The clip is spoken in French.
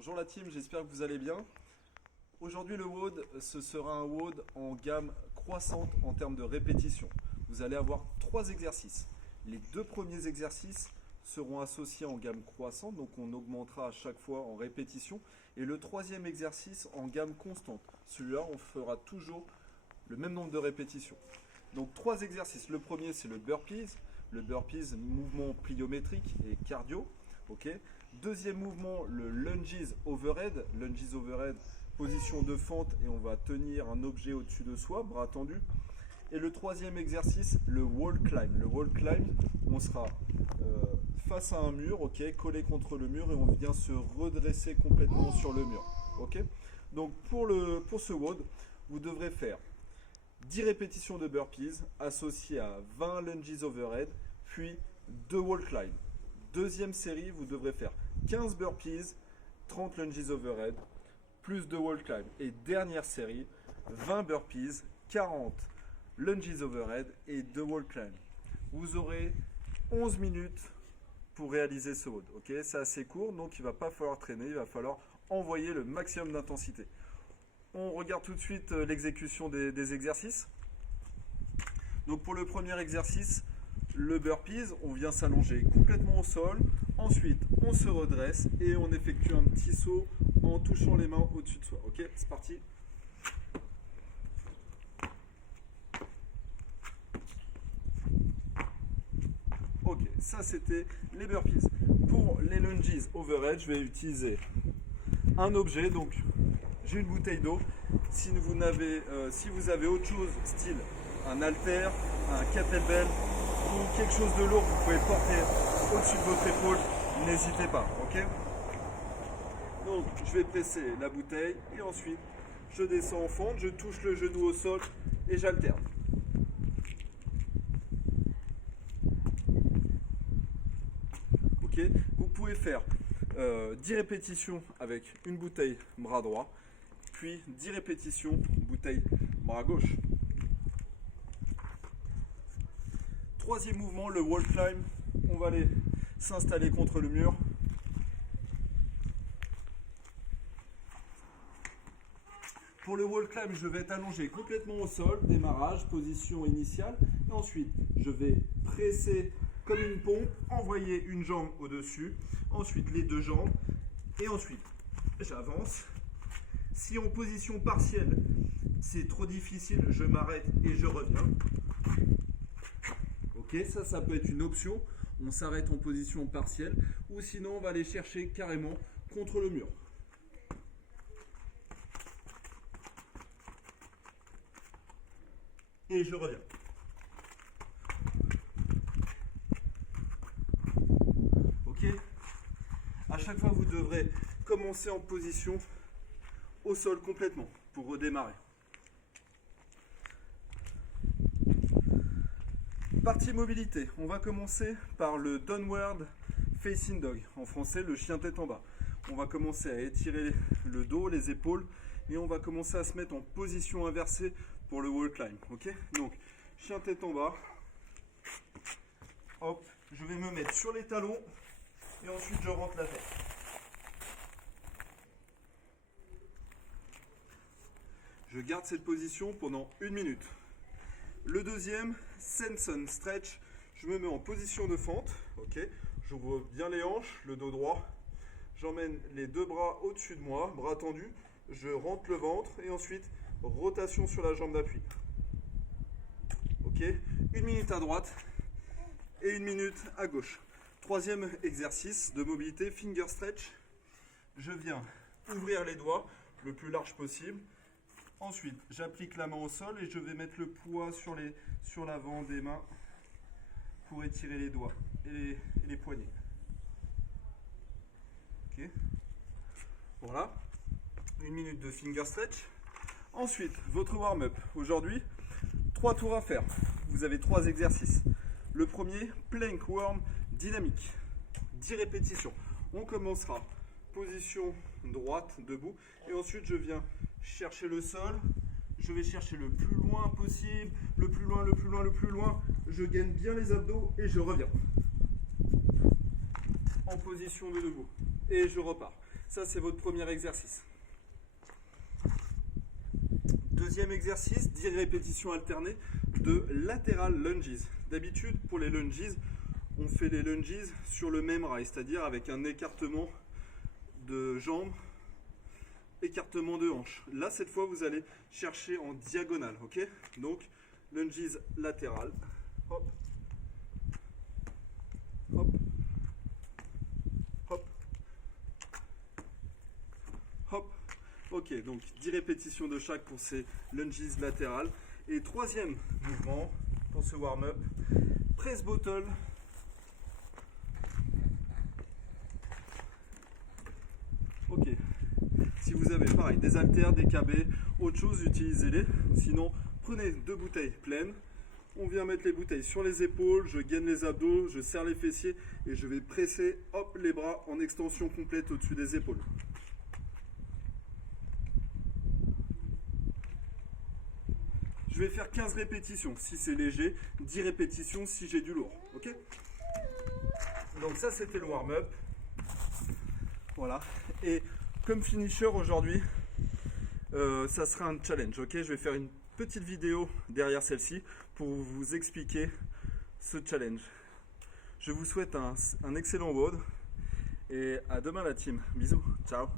Bonjour la team, j'espère que vous allez bien. Aujourd'hui le WOD, ce sera un WOD en gamme croissante en termes de répétition. Vous allez avoir 3 exercices. Les 2 premiers exercices seront associés en gamme croissante, donc on augmentera à chaque fois en répétition. Et le 3e exercice en gamme constante. Celui-là, on fera toujours le même nombre de répétitions. Donc 3 exercices. Le premier, c'est le burpees. Le burpees, mouvement pliométrique et cardio. Okay. Deuxième mouvement, le lunges overhead. Lunges overhead, position de fente et on va tenir un objet au-dessus de soi, bras tendus. Et le 3e exercice, le wall climb. Le wall climb, on sera face à un mur, okay, collé contre le mur et on vient se redresser complètement sur le mur. Okay. Donc pour ce WOD, vous devrez faire 10 répétitions de burpees associées à 20 lunges overhead, puis 2 wall climb. Deuxième série, vous devrez faire 15 burpees, 30 lunges overhead, plus 2 wall climb. Et dernière série, 20 burpees, 40 lunges overhead et 2 wall climb. Vous aurez 11 minutes pour réaliser ce WOD. Okay, c'est assez court, donc il ne va pas falloir traîner, il va falloir envoyer le maximum d'intensité. On regarde tout de suite l'exécution des exercices. Donc pour le premier exercice, le burpees, on vient s'allonger complètement au sol. Ensuite, on se redresse et on effectue un petit saut en touchant les mains au-dessus de soi. Ok, c'est parti. Ok, ça c'était les burpees. Pour les lunges overhead, je vais utiliser un objet. Donc, j'ai une bouteille d'eau. Si vous avez autre chose, style un haltère, un kettlebell ou quelque chose de lourd que vous pouvez porter au-dessus de votre épaule, n'hésitez pas. Ok. Donc, je vais presser la bouteille et ensuite, je descends en fente, je touche le genou au sol et j'alterne. Ok. Vous pouvez faire 10 répétitions avec une bouteille bras droit, puis 10 répétitions bouteille bras gauche. Troisième mouvement, le wall climb. On va aller s'installer contre le mur. Pour le wall climb, je vais être allongé complètement au sol, démarrage, position initiale. Et ensuite, je vais presser comme une pompe, envoyer une jambe au-dessus, ensuite les 2 jambes, et ensuite j'avance. Si en position partielle, c'est trop difficile, je m'arrête et je reviens. Ok, ça peut être une option. On s'arrête en position partielle ou sinon on va aller chercher carrément contre le mur. Et je reviens. Ok. À chaque fois, vous devrez commencer en position au sol complètement pour redémarrer. Partie mobilité, on va commencer par le downward facing dog, en français le chien tête en bas. On va commencer à étirer le dos, les épaules et on va commencer à se mettre en position inversée pour le wall climb. Ok, donc chien tête en bas, hop, je vais me mettre sur les talons et ensuite je rentre la tête. Je garde cette position pendant 1 minute. Le deuxième, Senson Stretch, je me mets en position de fente, ok, j'ouvre bien les hanches, le dos droit, j'emmène les 2 bras au-dessus de moi, bras tendus, je rentre le ventre et ensuite rotation sur la jambe d'appui. Ok, 1 minute à droite et 1 minute à gauche. Troisième exercice de mobilité, Finger Stretch, je viens ouvrir les doigts le plus large possible. Ensuite, j'applique la main au sol et je vais mettre le poids sur l'avant des mains pour étirer les doigts et les poignets. Ok. Voilà. 1 minute de finger stretch. Ensuite, votre warm-up. Aujourd'hui, 3 tours à faire. Vous avez 3 exercices. Le premier, plank worm dynamique. 10 répétitions. On commencera position droite, debout. Et ensuite, je viens chercher le sol, je vais chercher le plus loin possible, le plus loin, le plus loin, le plus loin. Je gaine bien les abdos et je reviens. En position de debout. Et je repars. Ça, c'est votre premier exercice. Deuxième exercice, 10 répétitions alternées de lateral lunges. D'habitude, pour les lunges, on fait les lunges sur le même rail, c'est-à-dire avec un écartement de jambes, écartement de hanches. Là, cette fois, vous allez chercher en diagonale, ok? Donc, lunges latérales. Hop. Hop. Hop. Hop. Ok, donc 10 répétitions de chaque pour ces lunges latérales. Et troisième mouvement pour ce warm-up, press bottle. Ok. Si vous avez pareil des haltères, des KB, autre chose, utilisez-les. Sinon, prenez 2 bouteilles pleines. On vient mettre les bouteilles sur les épaules, je gaine les abdos, je serre les fessiers et je vais presser hop, les bras en extension complète au-dessus des épaules. Je vais faire 15 répétitions si c'est léger, 10 répétitions si j'ai du lourd. Ok? Donc ça, c'était le warm-up. Voilà. Et comme finisher aujourd'hui, ça sera un challenge. Ok? Je vais faire une petite vidéo derrière celle-ci pour vous expliquer ce challenge. Je vous souhaite un excellent WOD et à demain la team. Bisous. Ciao.